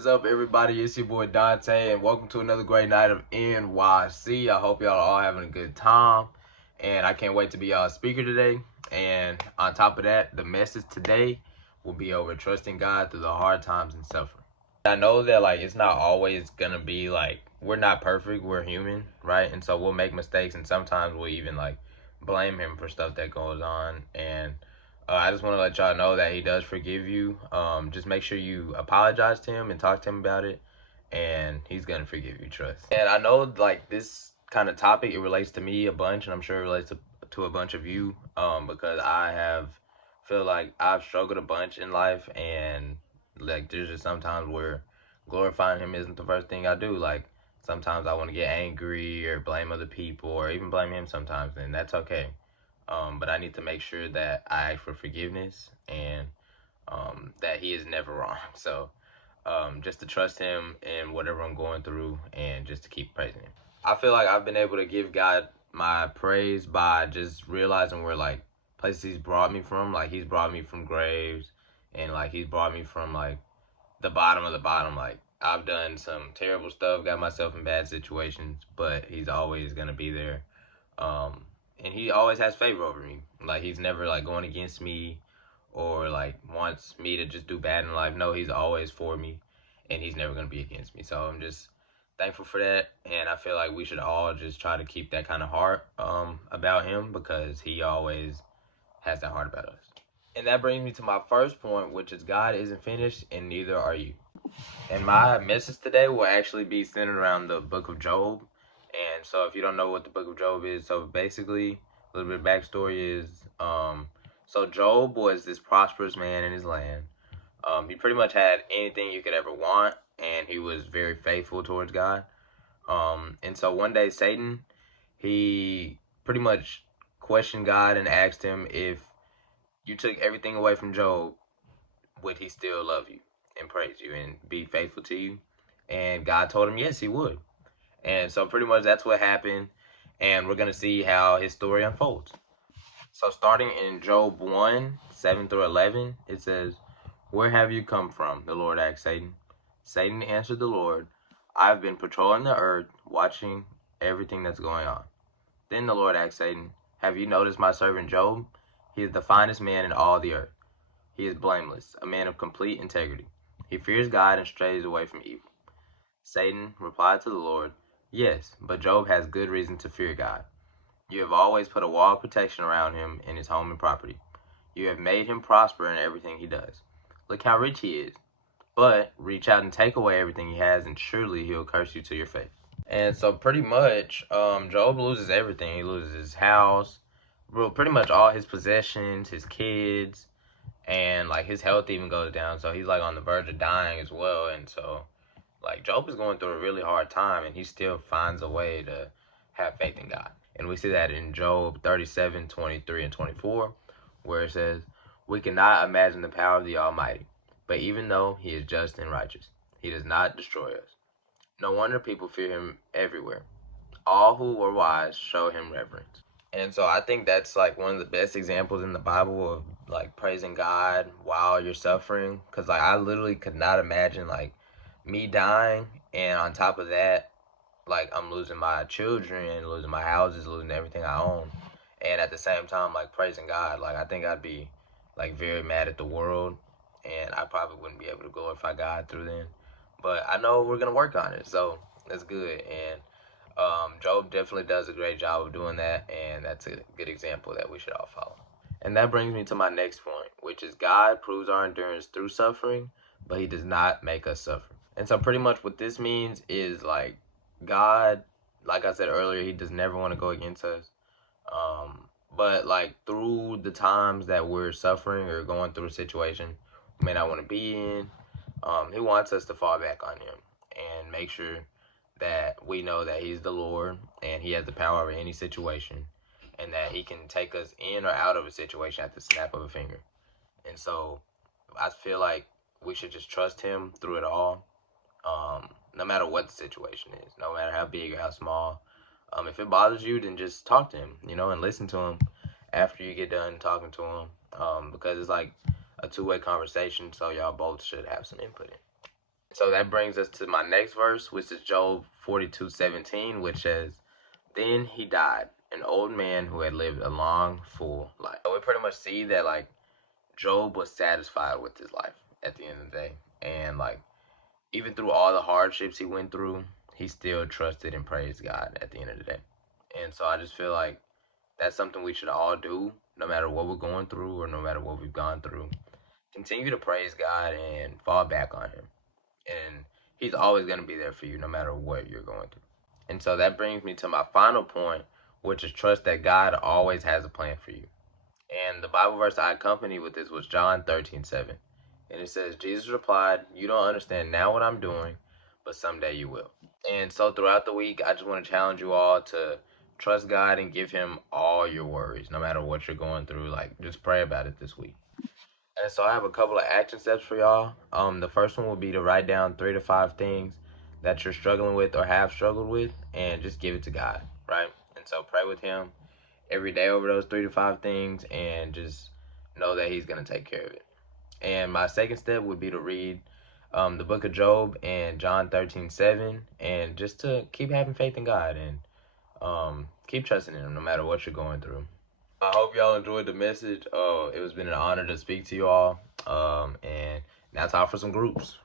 What is up, everybody? It's your boy Dante, and welcome to another great night of NYC. I hope y'all are all having a good time, and I can't wait to be y'all's speaker today. And on top of that, the message today will be over trusting God through the hard times and suffering. I know that it's not always gonna be we're not perfect, we're human, right? And so we'll make mistakes, and sometimes we'll even blame him for stuff that goes on. And I just want to let y'all know that he does forgive you. Just make sure you apologize to him and talk to him about it, and he's gonna forgive you. Trust. And I know this kind of topic, it relates to me a bunch, and I'm sure it relates to a bunch of you. Because feel like I've struggled a bunch in life, and there's just sometimes where glorifying him isn't the first thing I do. Sometimes I want to get angry or blame other people or even blame him sometimes, and that's okay. But I need to make sure that I ask for forgiveness, and that he is never wrong. So just to trust him in whatever I'm going through, and just to keep praising him. I feel like I've been able to give God my praise by just realizing where places he's brought me from. He's brought me from graves, and he's brought me from the bottom of the bottom. I've done some terrible stuff, got myself in bad situations, but he's always gonna be there. And he always has favor over me. He's never going against me, or wants me to just do bad in life. No, he's always for me, and he's never gonna be against me. So I'm just thankful for that, and I feel like we should all just try to keep that kind of heart about him, because he always has that heart about us. And that brings me to my first point, which is God isn't finished, and neither are you. And my message today will actually be centered around the book of Job. And so if you don't know what the book of Job is, so basically a little bit of backstory is, so Job was this prosperous man in his land. He pretty much had anything you could ever want, and he was very faithful towards God. And so one day Satan, he pretty much questioned God and asked him, if you took everything away from Job, would he still love you and praise you and be faithful to you? And God told him yes, he would. And so pretty much that's what happened, and we're going to see how his story unfolds. So starting in Job 1, 7 through 11, it says, "Where have you come from?" the Lord asked Satan. Satan answered the Lord, "I've been patrolling the earth, watching everything that's going on." Then the Lord asked Satan, "Have you noticed my servant Job? He is the finest man in all the earth. He is blameless, a man of complete integrity. He fears God and strays away from evil." Satan replied to the Lord, "Yes, but Job has good reason to fear God. You have always put a wall of protection around him in his home and property. You have made him prosper in everything he does. Look how rich he is. But reach out and take away everything he has, and surely he'll curse you to your face." And so pretty much, Job loses everything. He loses his house, pretty much all his possessions, his kids, and his health even goes down. So he's on the verge of dying as well. And so Job is going through a really hard time, and he still finds a way to have faith in God. And we see that in Job 37, 23, and 24, where it says, "We cannot imagine the power of the Almighty, but even though he is just and righteous, he does not destroy us. No wonder people fear him everywhere. All who are wise show him reverence." And so I think that's one of the best examples in the Bible of praising God while you're suffering. Because I literally could not imagine me dying, and on top of that, I'm losing my children, losing my houses, losing everything I own, and at the same time praising God. I think I'd be very mad at the world, and I probably wouldn't be able to glorify God through them. But I know we're gonna work on it, so that's good. And Job definitely does a great job of doing that, and that's a good example that we should all follow. And that brings me to my next point, which is God proves our endurance through suffering, but he does not make us suffer. And so pretty much what this means is God, like I said earlier, he does never want to go against us. But through the times that we're suffering or going through a situation we may not want to be in, he wants us to fall back on him and make sure that we know that he's the Lord and he has the power over any situation, and that he can take us in or out of a situation at the snap of a finger. And so I feel like we should just trust him through it all, no matter what the situation is, no matter how big or how small. If it bothers you, then just talk to him, and listen to him after you get done talking to him, because it's a two-way conversation, so y'all both should have some input in. So that brings us to my next verse, which is Job 42:17, which says, "Then he died, an old man who had lived a long, full life." So we pretty much see that like Job was satisfied with his life at the end of the day, and like even through all the hardships he went through, he still trusted and praised God at the end of the day. And so I just feel like that's something we should all do, no matter what we're going through or no matter what we've gone through. Continue to praise God and fall back on Him. And He's always going to be there for you, no matter what you're going through. And so that brings me to my final point, which is trust that God always has a plan for you. And the Bible verse I accompanied with this was John 13:7. And it says, Jesus replied, "You don't understand now what I'm doing, but someday you will." And so throughout the week, I just want to challenge you all to trust God and give Him all your worries, no matter what you're going through. Like, just pray about it this week. And so I have a couple of action steps for y'all. The first one will be to write down 3 to 5 things that you're struggling with or have struggled with, and just give it to God, right? And so pray with Him every day over those 3 to 5 things, and just know that He's gonna take care of it. And my second step would be to read the book of Job and John 13:7, and just to keep having faith in God and keep trusting in Him no matter what you're going through. I hope y'all enjoyed the message. It was been an honor to speak to you all. And now time for some groups.